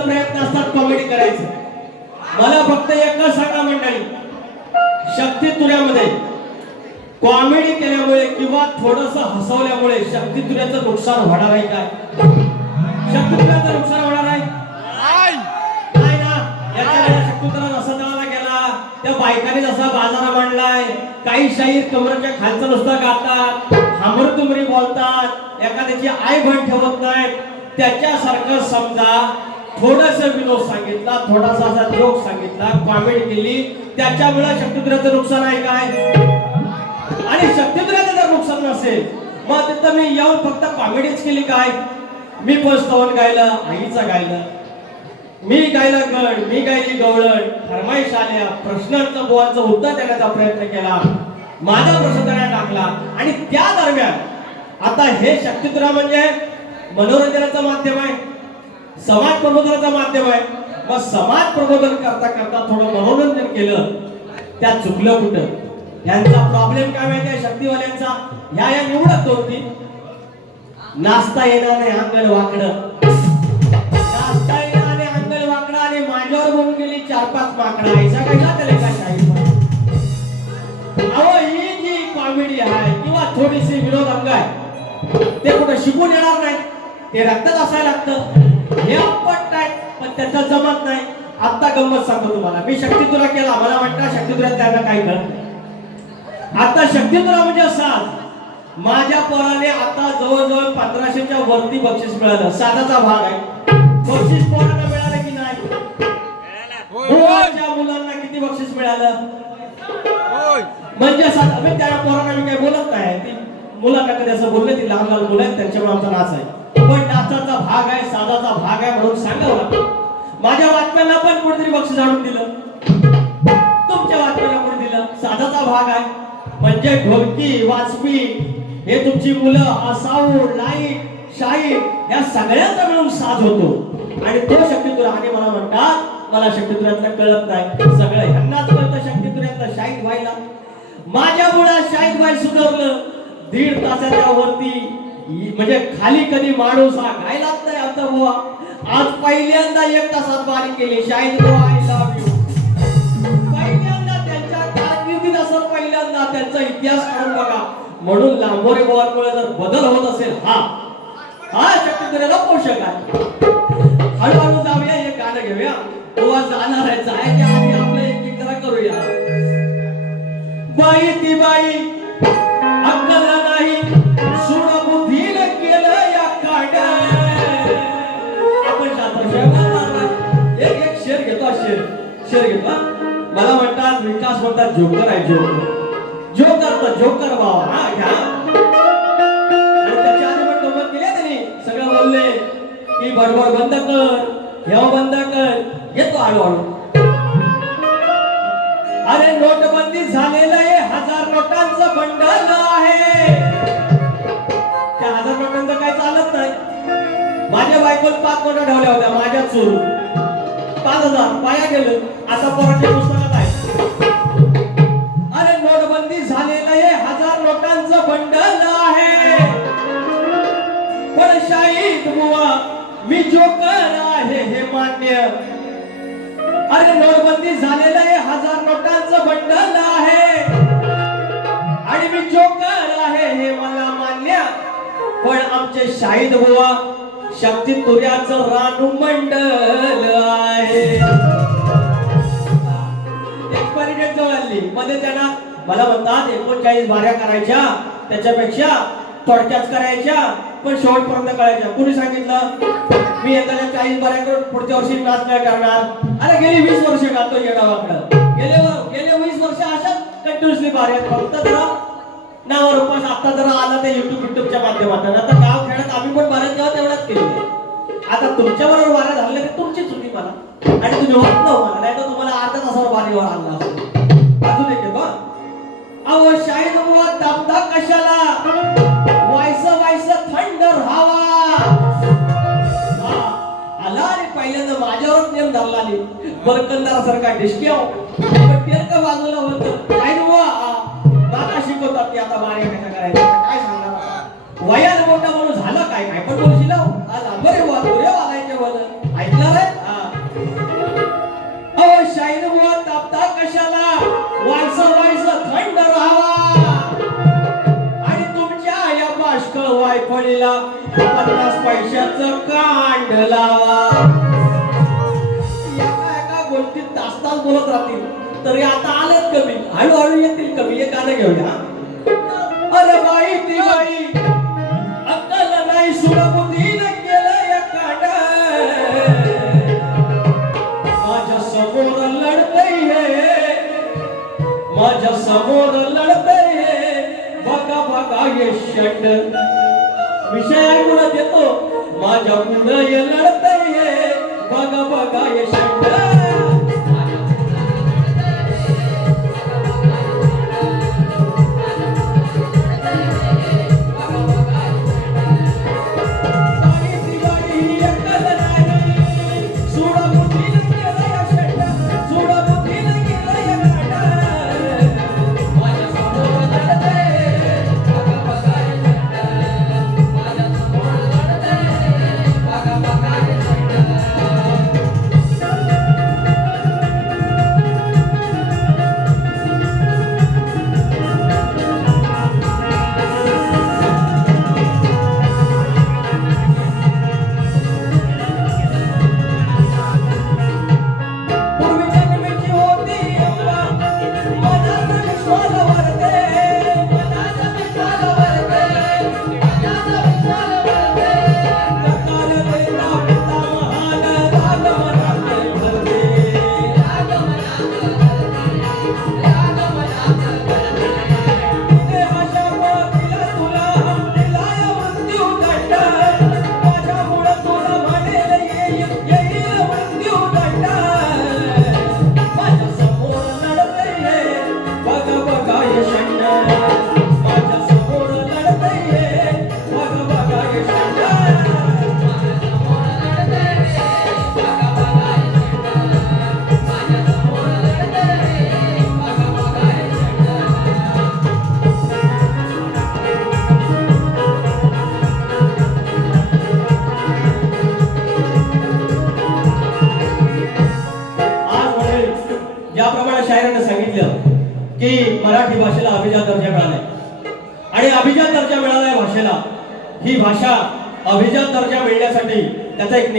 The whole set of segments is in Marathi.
प्रयत्न असतात कॉमेडी करायचं. मला फक्त एकच सांगा मंडळी शक्ती तुऱ्यामध्ये कॉमेडी केल्यामुळे किंवा थोडस हसवल्यामुळे शक्ती तुऱ्याचं नुकसान होणार आहे काय शक्ती तुऱ्याचं नुकसान होणार आहे? नाही. ना? याच्या जसा तळाला गेला. त्या बायकाने जसा बाजारा मांडलाय. काही शाहीर कमरच्या खालचं नुसतं गातात. हामरतुमरी बोलतात. एखाद्याची आई बन ठेवत नाहीत. त्याच्यासारखं समजा थोडस विनोद सांगितला थोडासा असा जोक सांगितला कॉमेडी केली. त्याच्यामुळे शक्तिद्राचं नुकसान आहे काय? आणि शक्तिद्राचं जर नुकसान नसेल मग तिथं मी येऊन फक्त कॉमेडीच केली काय? मी पण स्तवन गायलं आईचं गायलं. मी गायला गड मी गायली गवळण. फरमाईश आल्या प्रश्नांचं बोवांचं उत्तर देण्याचा प्रयत्न केला. माझा प्रश्न त्यांना टाकला. आणि त्या दरम्यान आता हे शक्तितुरा म्हणजे मनोरंजनाचं माध्यम आहे. समाज प्रबोधनाचं माध्यम आहे. मग समाज प्रबोधन करता करता थोडं मनोरंजन केलं त्या चुकलं कुठं? यांचा प्रॉब्लेम काय माहिती आहे? शक्तीवाल्यांचा? ह्या या निवडत होती. नाचता येणार नाही अंगण वाकडं. नाचता येणार नाही अंगण वाकडं आणि माझ्यावर म्हणून गेली चार पाच माकडं. ऐसा काय ना त्याला काय शाही अहो ही जी कॉमेडी आहे किंवा थोडीशी विनोद अंग आहे ते कुठं शिकून येणार नाही ते रक्तात असायला लागतं. हे आहे पण त्याचं जमत नाही. आता गंमत सांगतो तुम्हाला. मी शक्ती तुला केला. मला म्हणता शक्ती तुला त्यांना काय कळत नाही. आता शक्ती तुला म्हणजे साज माझ्या पोराने आता जवळजवळ पंधराशेच्या वरती बक्षीस मिळालं. साधाचा भाग आहे. बक्षीस पोरांना मिळालं की नाही? मुलांना किती बक्षीस मिळालं? म्हणजे साधा त्या पोरांना मी काही बोलत नाही. ती मुलांना कधी असं बोलले ती लहान लहान मुलं आहेत त्यांच्यामुळे आमचा नाच आहे. पण भाग आहे साधाचा भाग आहे म्हणून सांगावं माझ्या वाक्याला पण कोणतरी बक्षीस आणून दिलं. तुमच्या वाक्याला कोण दिलं. साधाचा भाग आहे. म्हणजे ढोलकी वाजवी हे तुमची मुलं साऊंड लाइट शाही या सगळ्यांचा मिळून साध होतो. आणि तो शक्तीतुरा आणि मला म्हणतात मला शक्तीतुऱ्यातलं कळत नाही. सगळं ह्यांनाच कळतं शक्तीतुऱ्यातलं शाहीद व्हायला. माझ्या मुळात शाहीद व्हाय सुधारलं दीड तासाच्या वरती म्हणजे खाली कधी माणूस हा काय लागतंय आता बुवा. आज पहिल्यांदा एक तासात बारीक केली. शाहीद आय लव्ह यू पहिल्यांदा त्यांच्या कारकिर्दीत असं पहिल्यांदा त्यांचा इतिहास काढून बघा. म्हणून लांबोरे बोवांमुळे जर बदल होत असेल हा. हा शक्तीला पोषक आहे हळूहळू जाऊया हे गाणं घेऊया. बुवा जाणार आहे जायच्या आधी आपलं एक एक जरा करूया. बाई ती बाई अक्कल शेर शेर घेतो मला म्हणतात विकास म्हणतात जोकर आहे जोकर. जोकर तर जोकर बाबा हा घ्या. आणि त्याच्या आधी पण गंमत केली त्यांनी. सगळं बोलले की बडबड बंद कर हेव बंद कर. येतो हळूहळू. अरे नोटबंदी झालेलं आहे हजार नोटांचं बंडल आहे. त्या हजार नोटांचं काही चालत नाही. माझ्या बायकोला पाच नोटा ठेवल्या होत्या माझ्या चोरून. पाच हजार पाया गेलं. आता पोराच्या पुस्तकात आहे. अरे नोटबंदी झालेलं आहे. हजार लोकांचं बंडल आहे. पण शाहीद बुवा मी जोकर आहे हे मान्य. अरे नोटबंदी झालेलं आहे. हजार लोकांचं बंडल आहे. आणि मी जोकर आहे हे मला मान्य. पण आमचे शाहीद बुवा शक्ती तुऱ्याचं रानू मंडल आहे. डेटमध्ये त्यांना मला म्हणतात एकोणचाळीस बाऱ्या करायच्या. त्याच्यापेक्षा थोडक्याच करायच्या पण शेवटपर्यंत करायच्या कुणी सांगितलं? मी एखाद्या चाळीस बाऱ्या करून पुढच्या वर्षी क्लास नाही करणार. अरे गेली वीस वर्ष गातो येडावाकडं गेले गेले वीस वर्ष अशा कंटिन्युअसली बाऱ्या फक्त जरा नावावर उपास आता जरा आला ते युट्यूब युट्यूबच्या माध्यमातून. आता गाव खेळत आम्ही पण बाऱ्या तेव्हा तेवढ्याच केली आता तुमच्या बरोबर वाऱ्या झाल्या तर तुमची चुकी मला. आणि तुम्ही होत नव्हता. नाही तर तुम्हाला अर्धा तासावर बारीवर आणला असतो. अजून एक बा अहो शाहीद बुवा दाबदा कशाला? वायस वायस थंड राहावा. आला आणि पहिल्यांदा माझ्यावर नेम धरला नाही बरकंदारासारखा डिस्क्या टेरक बाजूला होत काय लावा एका एका गोष्टीत तास तास बोलत राहतील तरी आता आलेच कमी हळूहळू येतील कमी हे गाणं घेऊया अरे बाई ती बाई अक्कल नाही सुरबुद्धीनं केलं या कांड माझ्यासमोर लढतय माझ्यासमोर लढतय बघा बघा ये षट विषय ऐकून देतो माझ्या पुढे लढतय. बघा बघा ये शंकर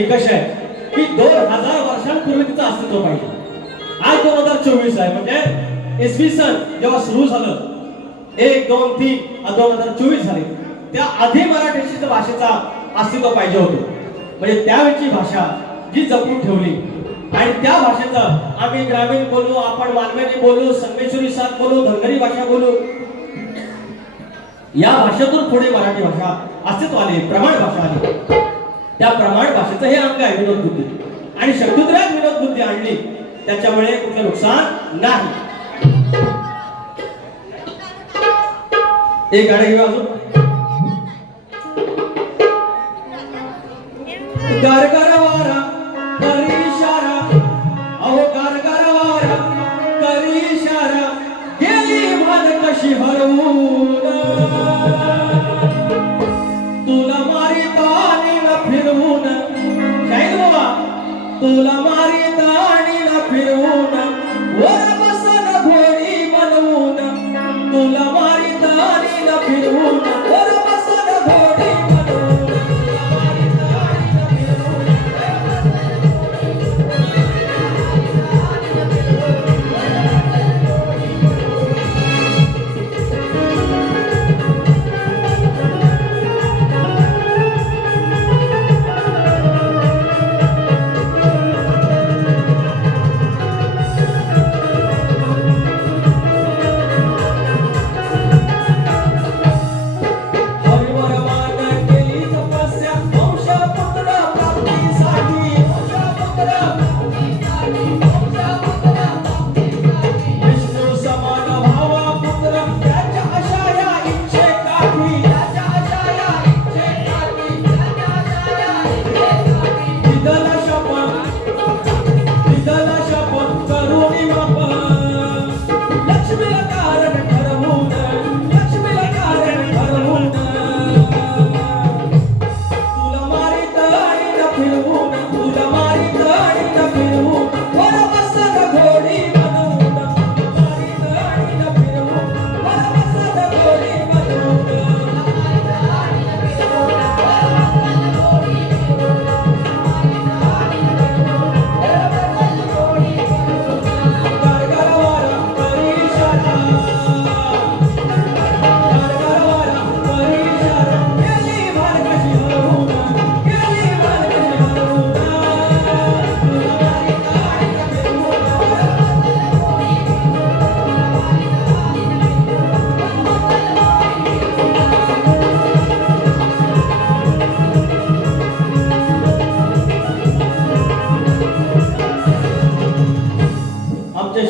निकष आहे की दोन हजार वर्षांपूर्वी तिचं अस्तित्व पाहिजे. आज दोन हजार चोवीस आहे. म्हणजे इसवी सन जेव्हा सुरू झालं एक दोन तीन दोन हजार चोवीस झाले. त्या आधी मराठीशी भाषेचा अस्तित्व पाहिजे होतो. म्हणजे त्यावेळची भाषा जी जपून ठेवली. आणि त्या भाषेचं आम्ही ग्रामीण बोलू आपण मालवणी बोलू संगमेश्वरी साथ बोलू धनगरी भाषा बोलू. या भाषेतून पुढे मराठी भाषा अस्तित्व आली प्रमाण भाषा आली. त्या प्रमाण भाषेचं हे अंग आहे विनोद बुद्धी आणि शब्दुद्रात विनोद बुद्धी आणली त्याच्यामुळे कुठलं नुकसान नाही. एक गाणं घेऊ अजून.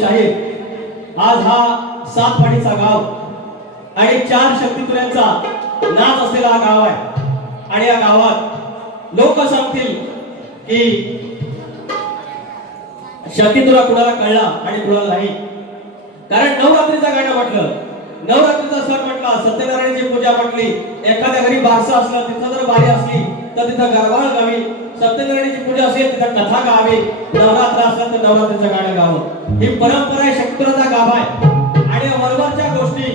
आमचे शाहीर. आज हा सात पाणीचा गाव आणि चार शक्तितुल्यांचा नाच असलेला हा गाव आहे. आणि या गावात लोक सांगतील की शक्तितुला कुणाला कळला आणि कुणाला नाही. कारण नवरात्रीचा गाणं म्हटलं. नवरात्रीचा सण म्हटला सत्यनारायणची पूजा म्हटली एखाद्या घरी बारसा असला तिथं जर बारी असली तर तिथं गरबाळ गावी सत्यनारायणची पूजा असेल तिथं कथा गावे नवरात्र असेल तर नवरात्रीचं गाणं गावं. ही परंपरा आहे शक्तिराचा गाभा आहे. आणि वरवरच्या गोष्टी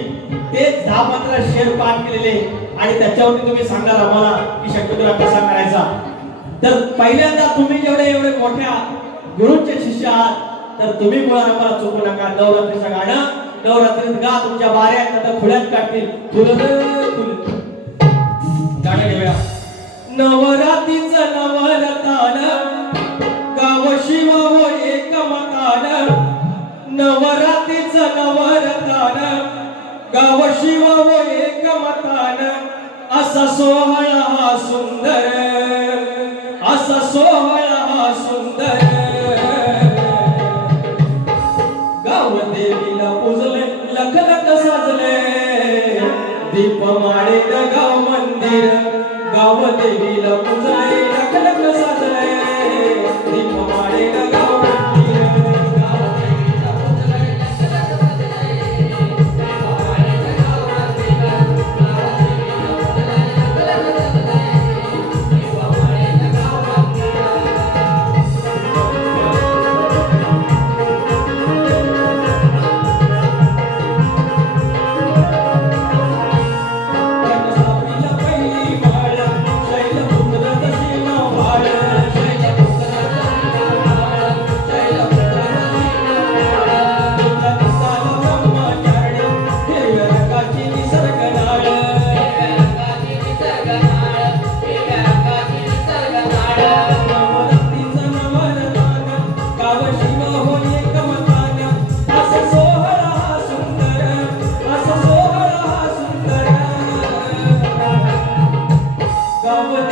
ते दहा पंधरा शेर पाठ केलेले. आणि त्याच्यावरती तुम्ही सांगणार आम्हाला की शक्तिपुरा कसा करायचा. तर पहिल्यांदा तुम्ही जेवढे एवढे मोठ्या गुरुचे शिष्य आहात तर तुम्ही मुळात आम्हाला चुकू नका. नवरात्रीचं गाणं नवरात्रीत गा तुमच्या बाऱ्या नंतर खुल्यात काढतील. गाणं घेऊया. नवरात्रीचं नवरतान. गाव शिव हो एक मतान. नवरात्रीचं नवरतान. गाव शिव हो एक मकान असा सोहळा हा सुंदर. गाव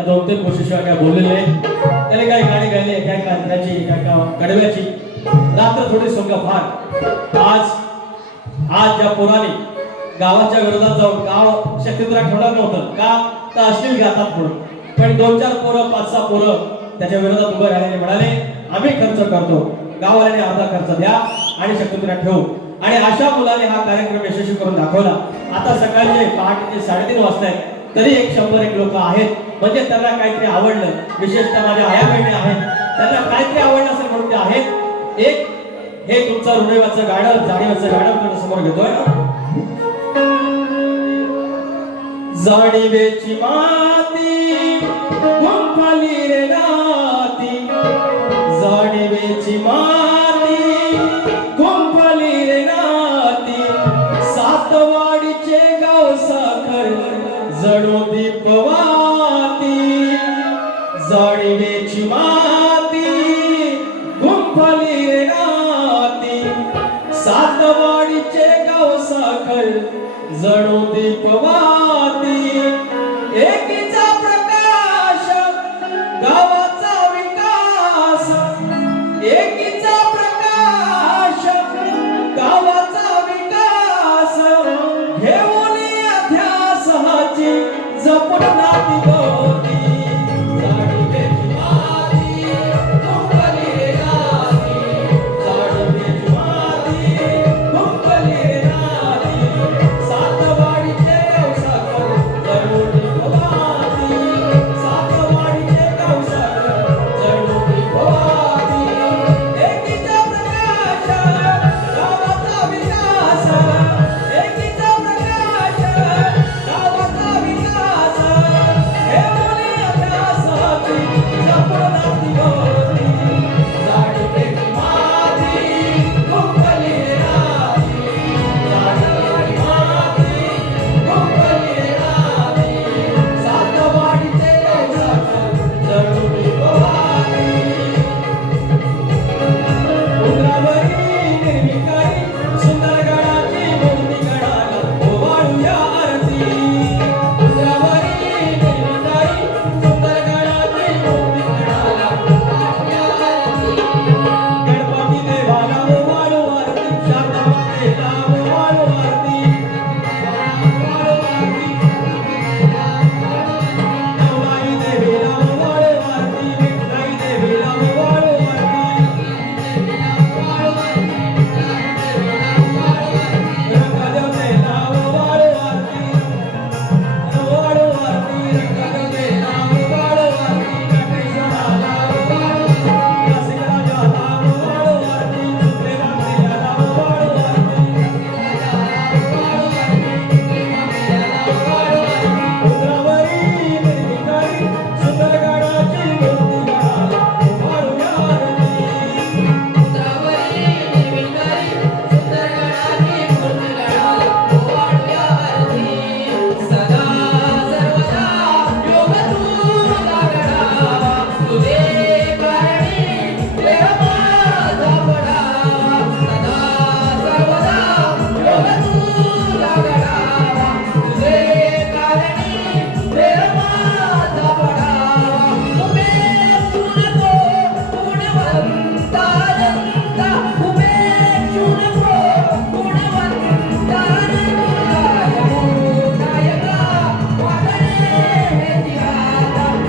या दोन तीन गोष्टी शिवाय काय बोललेले त्याने काही गाणी गायली काय कांद्याची काय का कडव्याची? रात्र थोडी सोंग फार आज आज ज्या पोराने गावाच्या विरोधात जाऊन गाव शक्यतो ठेवणार नव्हतं. का? तर अश्लील गातात म्हणून पण दोन चार पोरं पाच सहा पोरं त्याच्या विरोधात उभे राहिलेले म्हणाले आम्ही खर्च करतो. गावाने अर्धा खर्च द्या आणि शक्यतो ठेवू. आणि अशा मुलाने हा कार्यक्रम यशस्वी करून दाखवला. आता सकाळचे पहाटेचे साडेतीन वाजता तरी एक शंभर एक लोक आहेत. म्हणजे त्यांना काहीतरी आवडलं. विशेषतः माझ्या आया बहिणी आहेत. त्यांना काहीतरी आवडलं असेल म्हणून ते आहेत. एक हे तुमचं हृदयाचं गाणं जाणीवाचं गाणं तुमच्यासमोर घेतोय जाणीवेची माती गुंफाली रे नाती. जाणीवेची माती जाणीवेची माती गुंफली रे नाती. सातवाडीचे गाव साखर जणू दीपवाती. एक